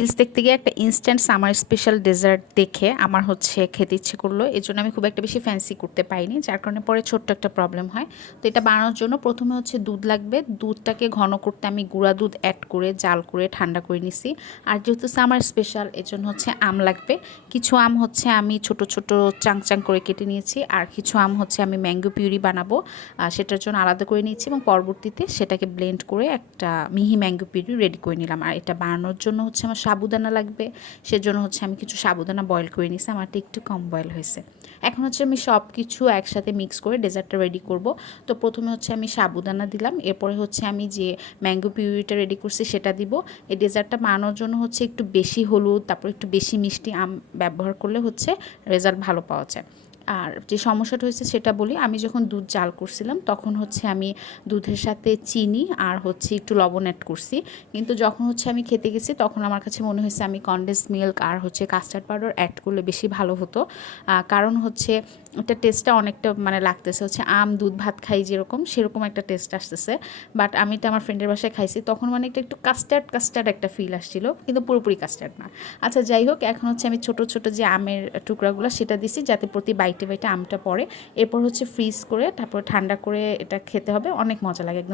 Reels দেখতে গিয়ে একটা ইনস্ট্যান্ট সামার স্পেশাল ডেজার্ট দেখে আমার হচ্ছে খেতে ইচ্ছে করলো। এর জন্য আমি খুব একটা বেশি ফ্যান্সি করতে পারিনি, যার কারণে পরে ছোট্ট একটা প্রবলেম হয়। তো এটা বানানোর জন্য প্রথমে হচ্ছে দুধ লাগবে। দুধটাকে ঘন করতে আমি গুঁড়া দুধ অ্যাড করে জাল করে ঠান্ডা করে নিছি। আর যেহেতু সামার স্পেশাল এর জন্য হচ্ছে আম লাগবে। কিছু আম হচ্ছে আমি ছোট ছোট চাং চাং করে কেটে নিয়েছি, আর কিছু আম হচ্ছে আমি ম্যাঙ্গো পিউরি বানাবো সেটার জন্য আলাদা করে নিয়েছি, এবং পরবর্তীতে সেটাকে ব্লেন্ড করে একটা মিহি ম্যাঙ্গো পিউরি রেডি করে নিলাম। আর এটা বানানোর জন্য হচ্ছে আমার সাবুদানা লাগবে, সেজন্য হচ্ছে আমি কিছু সাবুদানা বয়েল করে নিয়েছি, আমারটা একটু কম বয়েল হয়েছে। এখন হচ্ছে আমি সব কিছু একসাথে মিক্স করে ডেজার্টটা রেডি করব। তো প্রথমে হচ্ছে আমি সাবুদানা দিলাম, এরপরে হচ্ছে আমি যে ম্যাঙ্গো পিউরিটা রেডি করছি সেটা দিব। এই ডেজার্টটা বানানোর জন্য হচ্ছে একটু বেশি হলুদ, তারপর একটু বেশি মিষ্টি আম ব্যবহার করলে হচ্ছে রেজাল্ট ভালো পাওয়া যায়। আর যে সমস্যাটা হয়েছে সেটা বলি, আমি যখন দুধ জাল করছিলাম তখন হচ্ছে আমি দুধের সাথে চিনি আর হচ্ছে একটু লবণ অ্যাড করছি, কিন্তু যখন হচ্ছে আমি খেতে গেছি তখন আমার কাছে মনে হয়েছে আমি কনডেন্স মিল্ক আর হচ্ছে কাস্টার্ড পাউডার অ্যাড করলে বেশি ভালো হতো। কারণ হচ্ছে এটা টেস্টটা অনেকটা মানে লাগতেছে হচ্ছে আম দুধ ভাত খাই যেরকম সেরকম একটা টেস্ট আসতেছে। বাট আমি তো আমার ফ্রেন্ডের বাসায় খাইছি, তখন মানে একটু কাস্টার্ড কাস্টার্ড একটা ফিল আসছিল, কিন্তু পুরোপুরি কাস্টার্ড না। আচ্ছা যাই হোক, এখন হচ্ছে আমি ছোট ছোট যে আমের টুকরাগুলো সেটা দিছি যাতে প্রতি বাইটে বাইটে আমটা পড়ে। এরপর হচ্ছে ফ্রিজ করে তারপর ঠান্ডা করে এটা খেতে হবে, অনেক মজা লাগে একদম।